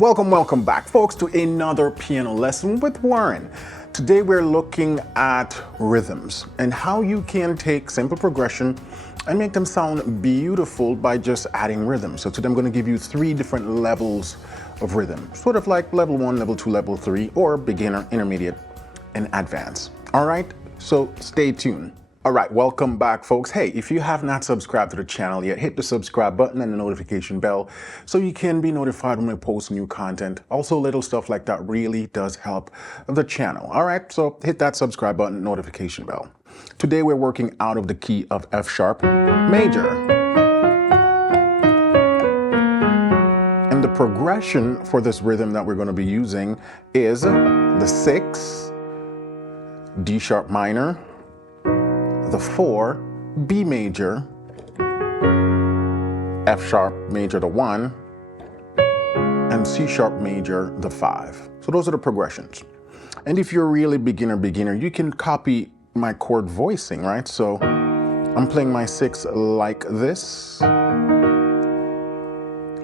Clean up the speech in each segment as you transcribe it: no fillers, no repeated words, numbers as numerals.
Welcome back, folks, to another piano lesson with Warren. Today we're looking at rhythms and how you can take simple progression and make them sound beautiful by just adding rhythm. So today I'm going to give you 3 different levels of rhythm, sort of like level 1, level 2, level 3, or beginner, intermediate, and advanced. All right, so stay tuned. All right, welcome back, folks. Hey, if you have not subscribed to the channel yet, hit the subscribe button and the notification bell so you can be notified when we post new content. Also, little stuff like that really does help the channel. All right, so hit that subscribe button, notification bell. Today, we're working out of the key of F sharp major. And the progression for this rhythm that we're going to be using is the 6, D sharp minor, the 4, B major, F sharp major, the 1, and C sharp major, the 5. So those are the progressions. And if you're really beginner, you can copy my chord voicing, right? So I'm playing my 6 like this,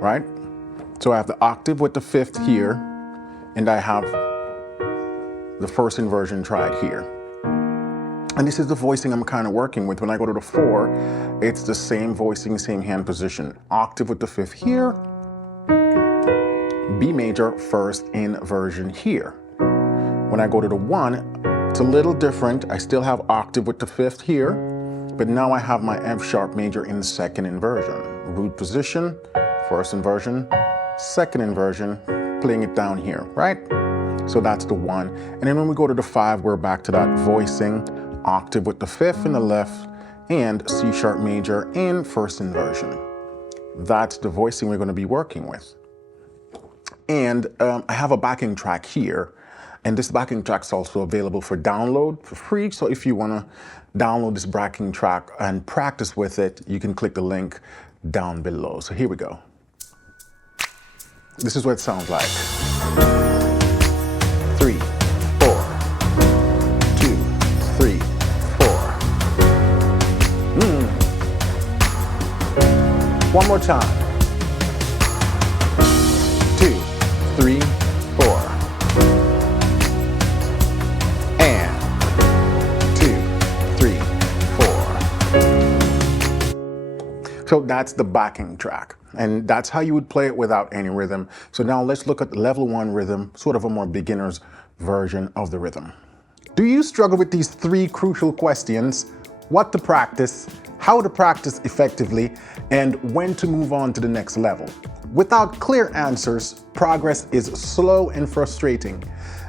right? So I have the octave with the 5th here, and I have the first inversion triad here. And this is the voicing I'm kind of working with. When I go to the 4, it's the same voicing, same hand position. Octave with the 5th here, B major, first inversion here. When I go to the 1, it's a little different. I still have octave with the 5th here, but now I have my F sharp major in second inversion. Root position, first inversion, second inversion, playing it down here, right? So that's the 1. And then when we go to the 5, we're back to that voicing, octave with the 5th in the left, and C sharp major in first inversion. That's the voicing we're going to be working with. And I have a backing track here, and this backing track is also available for download for free. So if you want to download this backing track and practice with it, you can click the link down below. So here we go. This is what it sounds like. 3, 4, 2, 3, 4. One more time. 2, 3, 4. And 2, 3, 4. So that's the backing track. And that's how you would play it without any rhythm. So now let's look at level 1 rhythm, sort of a more beginner's version of the rhythm. Do you struggle with these 3 crucial questions? What to practice, how to practice effectively, and when to move on to the next level? Without clear answers, progress is slow and frustrating.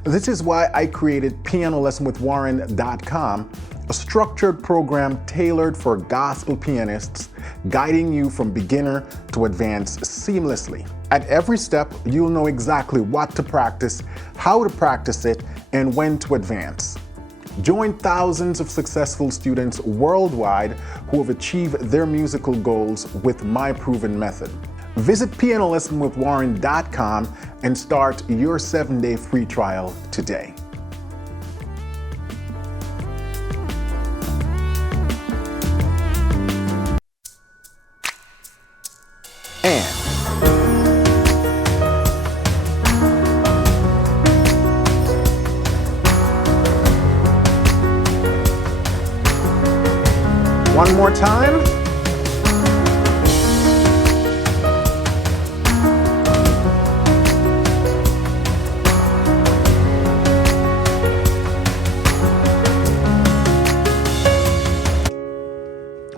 This is why I created PianoLessonWithWarren.com, a structured program tailored for gospel pianists, guiding you from beginner to advanced seamlessly. At every step, you'll know exactly what to practice, how to practice it, and when to advance. Join thousands of successful students worldwide who have achieved their musical goals with my proven method. Visit PianoLessonWithWarren.com and start your 7-day free trial today. One more time.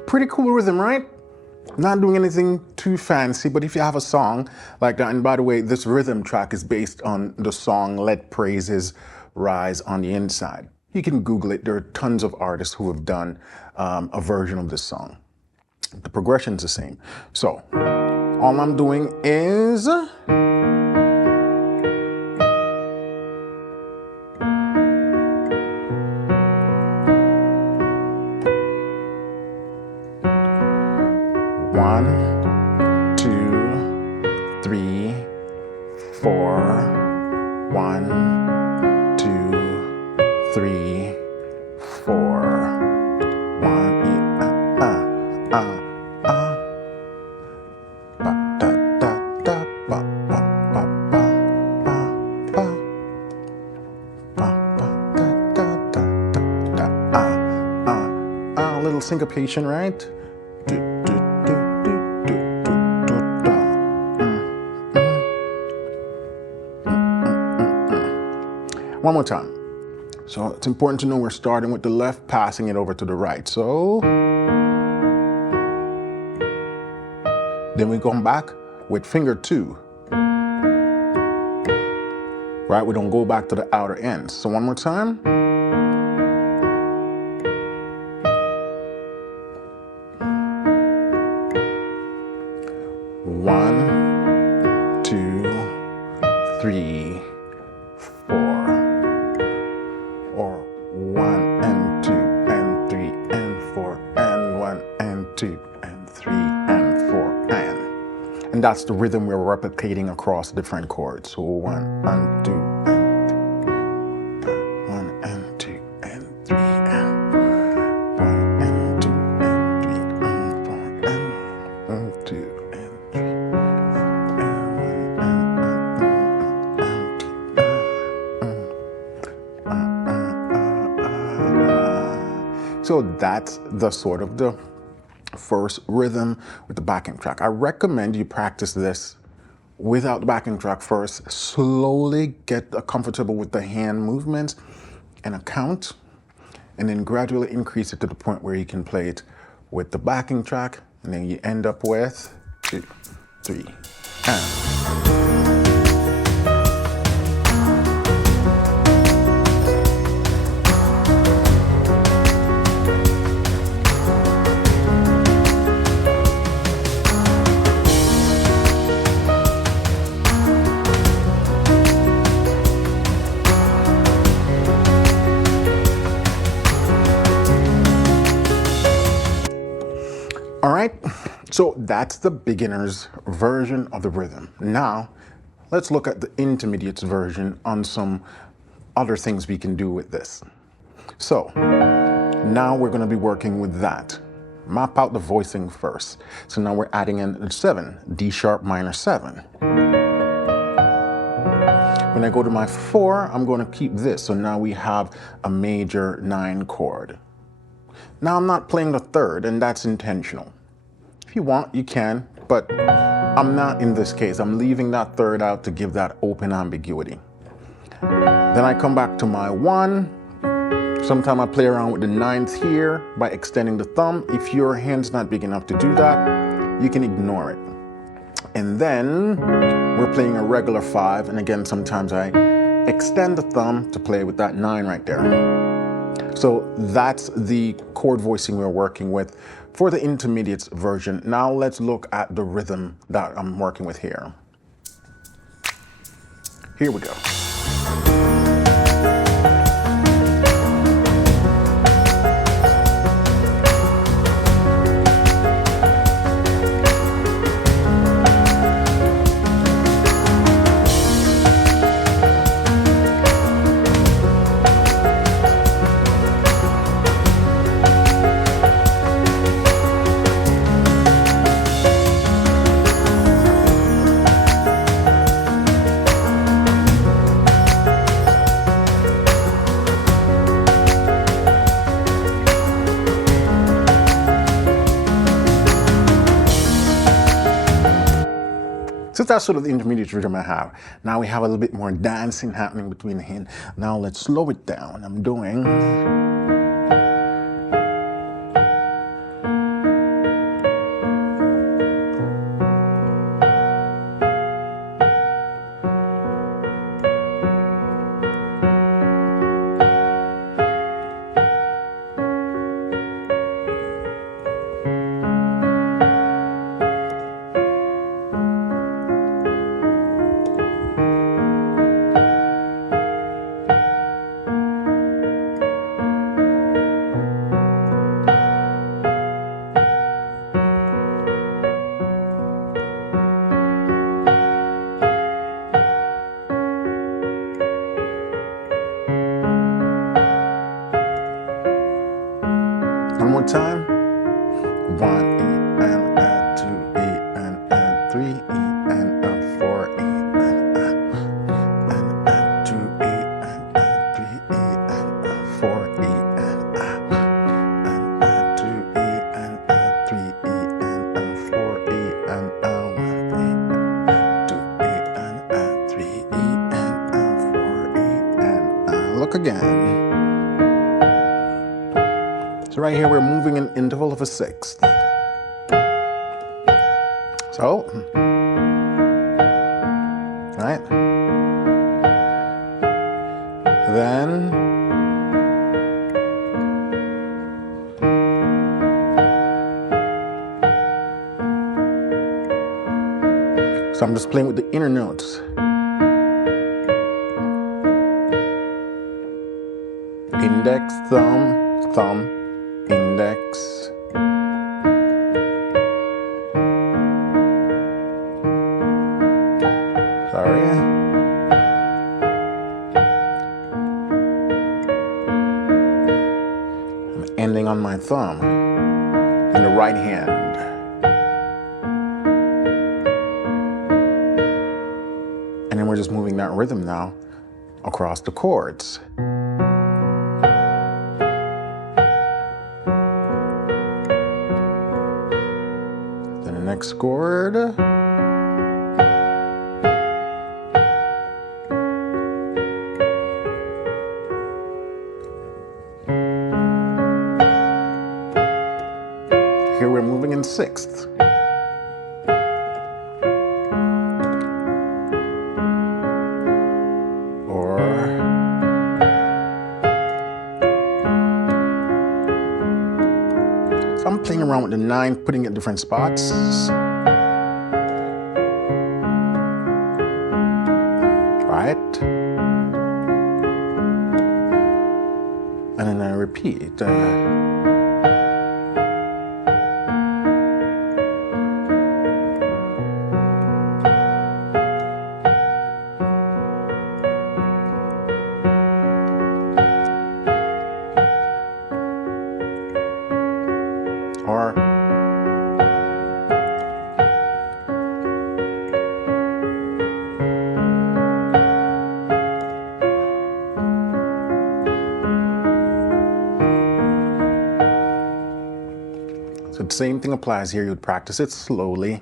Pretty cool rhythm, right? Not doing anything too fancy, but if you have a song like that, and by the way, this rhythm track is based on the song Let Praises Rise on the Inside. You can Google it. There are tons of artists who have done a version of this song. The progression's the same. So all I'm doing is one, 2, 3, 4, 1, 2, 3, 4, 1, ba, da, da, da, ba, ba, ba. little syncopation, right? One more time. So it's important to know we're starting with the left, passing it over to the right. So then we come back with finger 2. Right, we don't go back to the outer ends. So one more time. One, 2, 3, 4. Or 1 and 2 and 3 and 4 and 1 and 2 and 3 and 4 and that's the rhythm we're replicating across different chords. So 1 and 2 and 1 and 2 and 3 and 1 and 2 and 3 and 4 and 2 and 3 and 1. So that's the sort of the first rhythm with the backing track. I recommend you practice this without the backing track first. Slowly get comfortable with the hand movements and a count, and then gradually increase it to the point where you can play it with the backing track, and then you end up with 2, 3, and. All right, so that's the beginner's version of the rhythm. Now, let's look at the intermediate's version on some other things we can do with this. So, now we're going to be working with that. Map out the voicing first. So now we're adding in the 7, D sharp minor 7. When I go to my 4, I'm going to keep this. So now we have a major 9 chord. Now I'm not playing the 3rd, and that's intentional. If you want, you can, but I'm not in this case. I'm leaving that 3rd out to give that open ambiguity. Then I come back to my 1. Sometimes I play around with the 9th here by extending the thumb. If your hand's not big enough to do that, you can ignore it. And then we're playing a regular 5, and again, sometimes I extend the thumb to play with that 9 right there. So that's the chord voicing we're working with for the intermediates version. Now let's look at the rhythm that I'm working with here. Here we go. So that's sort of the intermediate rhythm I have. Now we have a little bit more dancing happening between the hand. Now let's slow it down. I'm doing... One more time. 1 E and a 2 E and a 3 E and a 4 E and a 2 E and a 3 E and a 4 E and a 2 E So right here we're moving an interval of a sixth. So, right? Then, so I'm just playing with the inner notes. Index, thumb, thumb, index. Sorry. I'm ending on my thumb in the right hand. And then we're just moving that rhythm now across the chords. Then the next chord. Here we're moving in sixths. So I'm playing around with the 9, putting it in different spots. Right? And then I repeat. So the same thing applies here. You'd practice it slowly,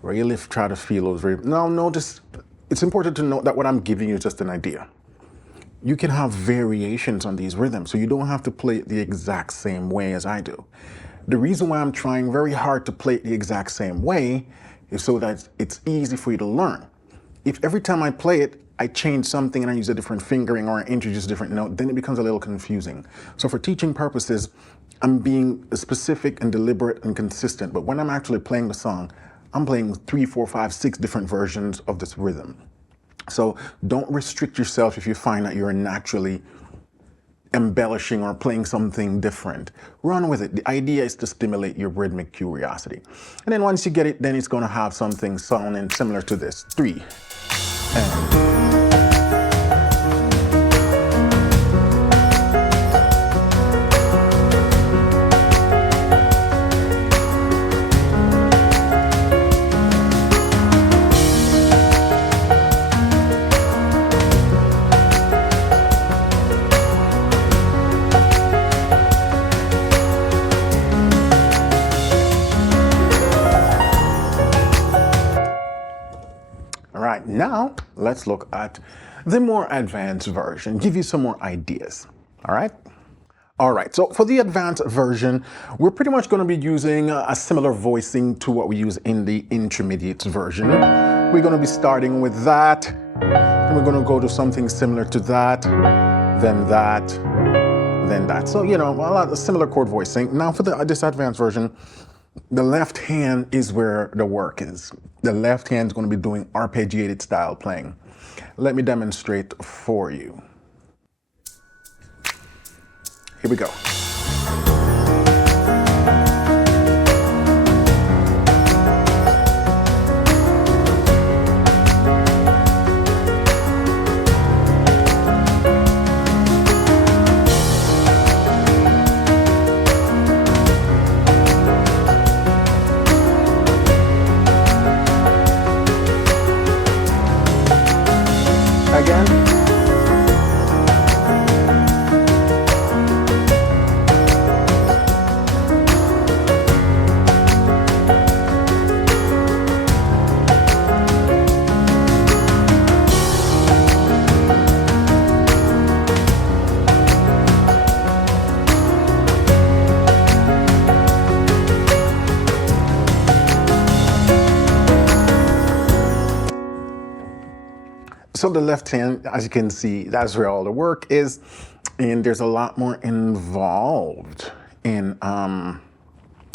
really try to feel those rhythms. Now notice, it's important to note that what I'm giving you is just an idea. You can have variations on these rhythms, so you don't have to play it the exact same way as I do. The reason why I'm trying very hard to play it the exact same way is so that it's easy for you to learn. If every time I play it, I change something and I use a different fingering or I introduce a different note, then it becomes a little confusing. So for teaching purposes, I'm being specific and deliberate and consistent, but when I'm actually playing the song, I'm playing 3, 4, 5, 6 different versions of this rhythm. So don't restrict yourself if you find that you're naturally embellishing or playing something different. Run with it. The idea is to stimulate your rhythmic curiosity. And then once you get it, then it's going to have something sounding similar to this. 3 and now, let's look at the more advanced version, give you some more ideas, all right? All right, so for the advanced version, we're pretty much going to be using a similar voicing to what we use in the intermediate version. We're going to be starting with that, and we're going to go to something similar to that, then that, then that. So, you know, a lot of similar chord voicing. Now for this advanced version, the left hand is where the work is. The left hand is going to be doing arpeggiated style playing. Let me demonstrate for you. Here we go. Again. So the left hand, as you can see, that's where all the work is, and there's a lot more involved in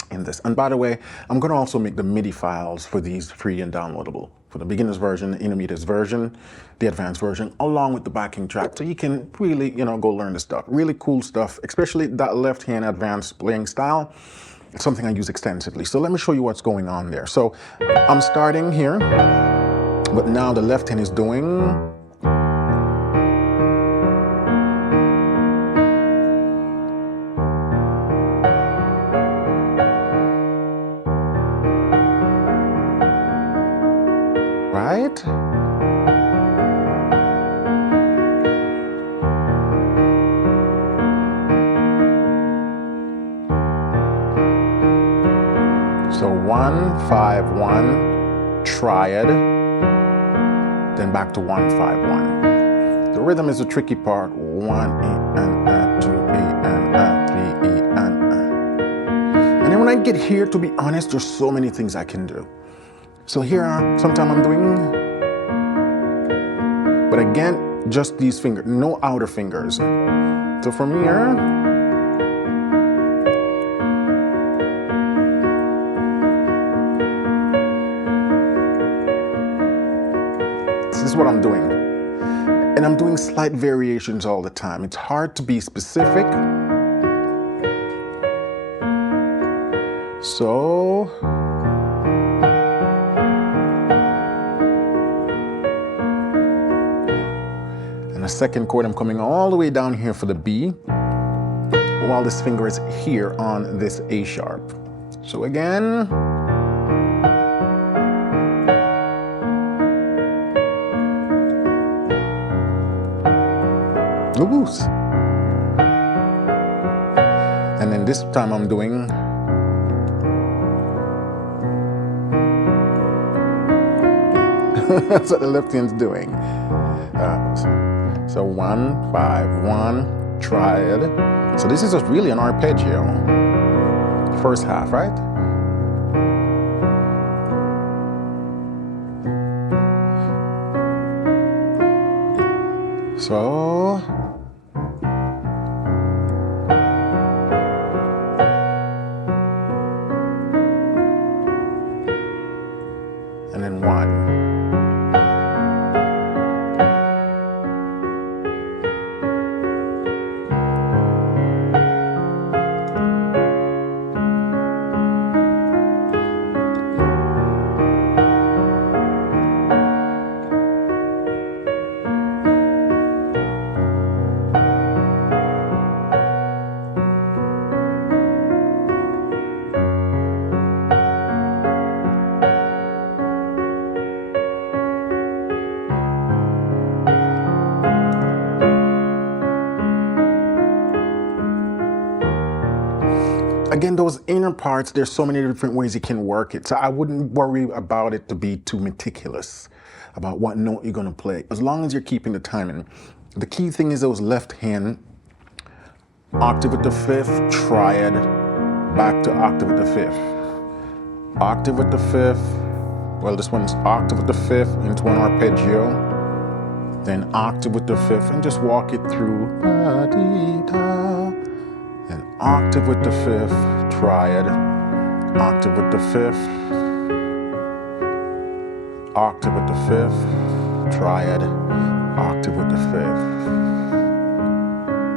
this. And by the way, I'm going to also make the MIDI files for these free and downloadable, for the beginner's version, the intermediate version, the advanced version, along with the backing track, so you can really, go learn the stuff. Really cool stuff, especially that left hand advanced playing style. It's something I use extensively. So let me show you what's going on there. So I'm starting here, but now the left hand is doing. Right? So 1, 5, 1, triad, then back to 1, 5, 1. The rhythm is the tricky part. 1, E, and 2, E, and 3, E, and. And then when I get here, to be honest, there's so many things I can do. So here, sometimes I'm doing, but again, just these fingers, no outer fingers. So from here, this is what I'm doing. And I'm doing slight variations all the time. It's hard to be specific. So, the second chord, I'm coming all the way down here for the B, while this finger is here on this A sharp. So again, oops. And then this time I'm doing that's what the left hand's doing. So 1, 5, 1, triad. So this is just really an arpeggio. First half, right? So. And then 1. Again, those inner parts, there's so many different ways you can work it. So I wouldn't worry about it to be too meticulous about what note you're going to play, as long as you're keeping the timing. The key thing is those left hand, octave with the fifth, triad, back to octave with the fifth. Octave with the fifth, well, this one's octave with the fifth into an arpeggio, then octave with the fifth, and just walk it through. And octave with the fifth, triad, octave with the fifth, octave with the fifth, triad, octave with the fifth,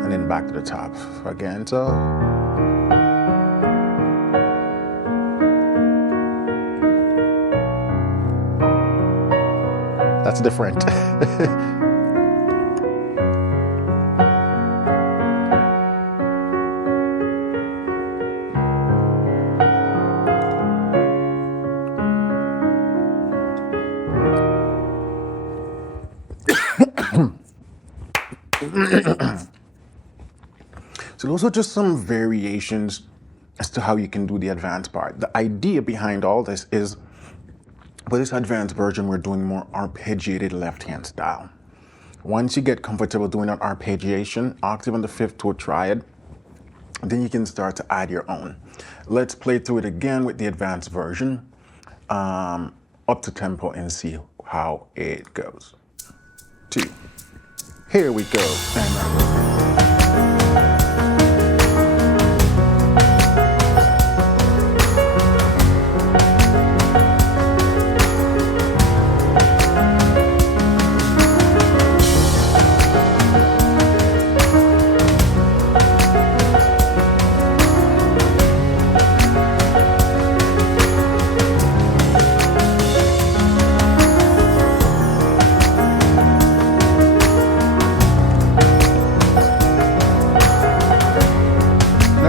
and then back to the top again. So that's different. So those are just some variations as to how you can do the advanced part. The idea behind all this is, for this advanced version, we're doing more arpeggiated left-hand style. Once you get comfortable doing that arpeggiation, octave on the fifth to a triad, then you can start to add your own. Let's play through it again with the advanced version, up to tempo, and see how it goes. 2. Here we go.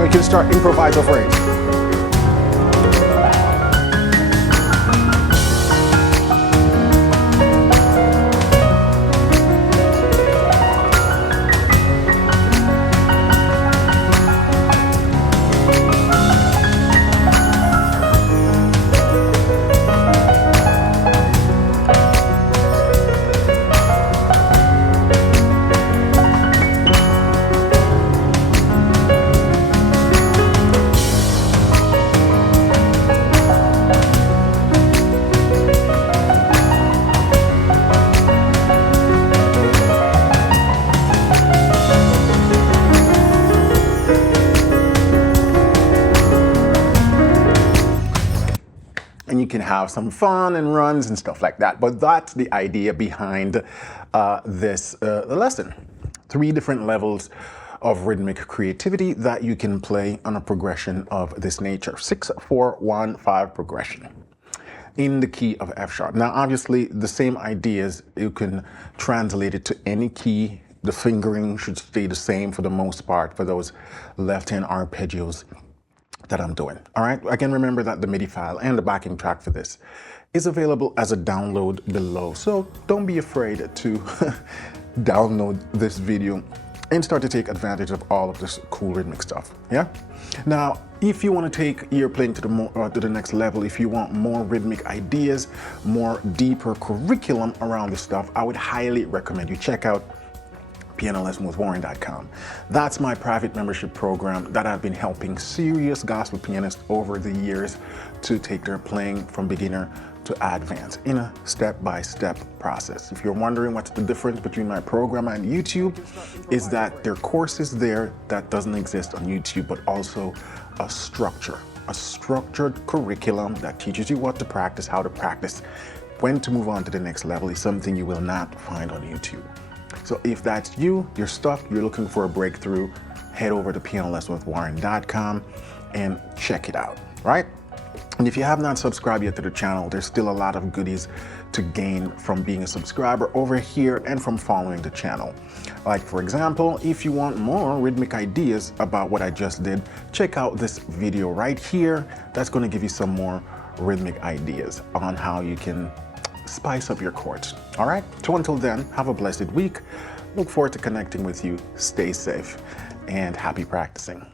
You can start improvise over it. And you can have some fun and runs and stuff like that. But that's the idea behind this lesson. 3 different levels of rhythmic creativity that you can play on a progression of this nature. 6-4-1-5 progression in the key of F sharp. Now, obviously, the same ideas, you can translate it to any key. The fingering should stay the same for the most part for those left-hand arpeggios that I'm doing. All right, again, remember that the MIDI file and the backing track for this is available as a download below. So don't be afraid to download this video and start to take advantage of all of this cool rhythmic stuff. Yeah. Now, if you want to take your playing to the next level, if you want more rhythmic ideas, more deeper curriculum around this stuff, I would highly recommend you check out pianolessonswithwarren.com. That's my private membership program that I've been helping serious gospel pianists over the years to take their playing from beginner to advanced in a step-by-step process. If you're wondering what's the difference between my program and YouTube, is that there are courses there that doesn't exist on YouTube, but also a structured curriculum that teaches you what to practice, how to practice, when to move on to the next level is something you will not find on YouTube. So if that's you, you're stuck, you're looking for a breakthrough, head over to pianolessonswithwarren.com and check it out, right? And if you have not subscribed yet to the channel, there's still a lot of goodies to gain from being a subscriber over here and from following the channel. Like, for example, if you want more rhythmic ideas about what I just did, check out this video right here. That's going to give you some more rhythmic ideas on how you can spice up your chords. All right, so until then, have a blessed week. Look forward to connecting with you. Stay safe and happy practicing.